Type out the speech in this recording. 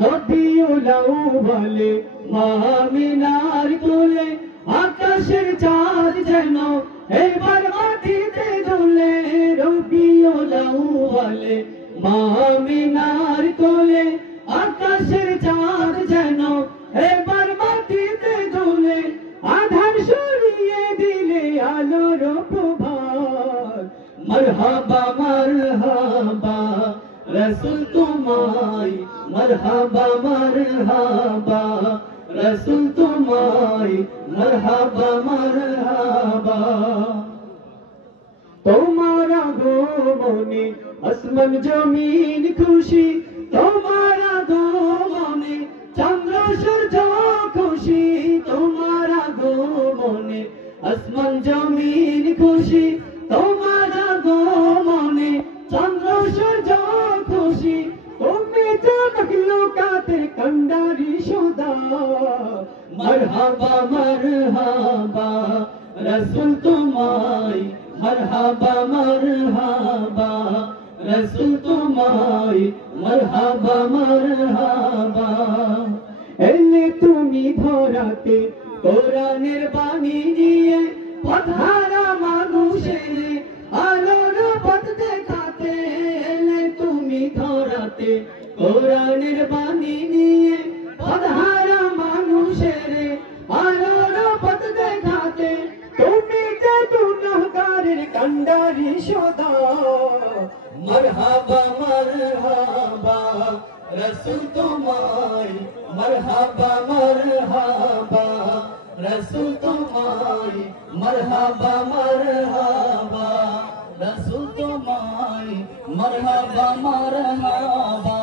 নদীওলাও বলে মা আমিনার কোলে আকাশের চাঁদ যেন এবার মাটিতে ঝুলে। রবিওলাও বলে মা আমিনার কোলে আকাশের চাঁদ যেন এবার মাটিতে ঝুলে। আধার সরিয়ে দিলে আলোর প্রভাত। মরহাবা মরহাবা রসুল তোমায়, মরহাবা মরহাবা রসুল তোমায়, মরহাবা মরহাবা। তোমার আগমনে আসমান জমিন খুশি, তোমার আগমনে চন্দ্র সূর্য খুশি। তোমার আগমনে আসমান জমিন খুশি, তোমার আগমনে চন্দ্র সূর্য খুশি। তুমি তো মখলুকাতের কান্ডারি সদা। মরহাবা মরহাবা রসুল তোমায়, মরহাবা মরহাবা রসুল তোমায়, মরহাবা মরহাবা। এলে তুমি ধরাতে কোরআনের বাণী নিয়ে, পথহারা মানুষের আলোর পথ দেখাতে। এলে তুমি ধরাতে কোরআনের বাণী নিয়ে, পথহারা মানুষের আলোর পথ দেখাতে। তুমি যে গুনাহগারের কান্ডারি সদা। মরহাবা মরহাবা রসুল তোমায়, মরহাবা মরহাবা রসুল তোমায়, মরহাবা মরহাবা রসুল তোমায়, মরহাবা মরহাবা।